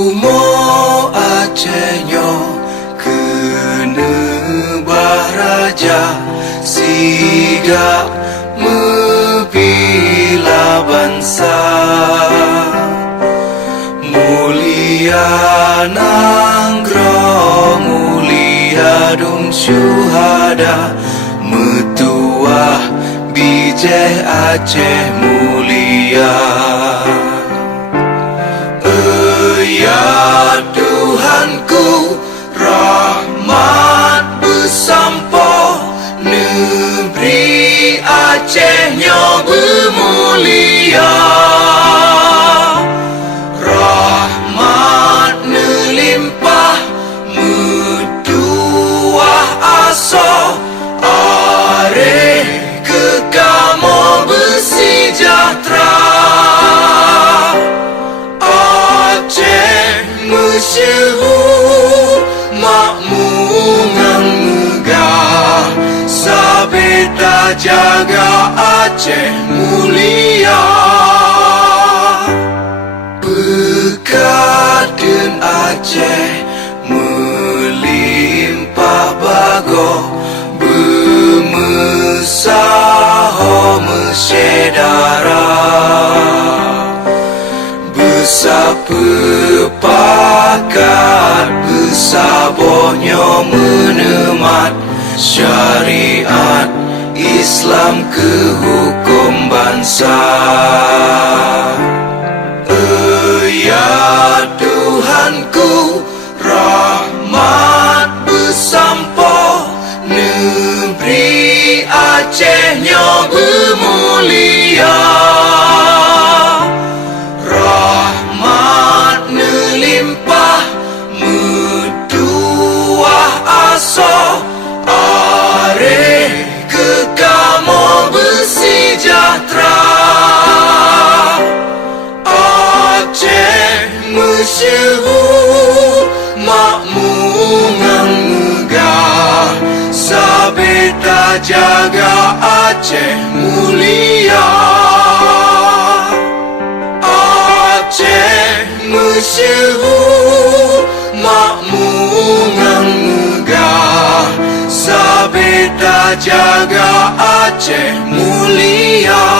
Umo Acehnya kena baraja siga membela bangsa. Mulia nangro mulia dum syuhada metuah bijeh Aceh mulia. Ya Tuhanku, rahmat bersampo, negeri Acehnya bermulia. Rahmat melimpah, metuah aso, are kekamo bersejahtera. Masyhur makmur ngan megah, sabeta jaga Aceh mulia. Bekaden Aceh melimpah bago, bermesaho mesyedara. Bersepakatan bersabarnya menemat syariat Islam ke hukum bangsa. Ya Tuhanku, rahmat bersampo, negeri Acehnya bermulia. Masyhur makmur ngan megah, sabeta jaga Aceh mulia. Aceh masyhur makmur ngan megah, sabeta jaga Aceh mulia.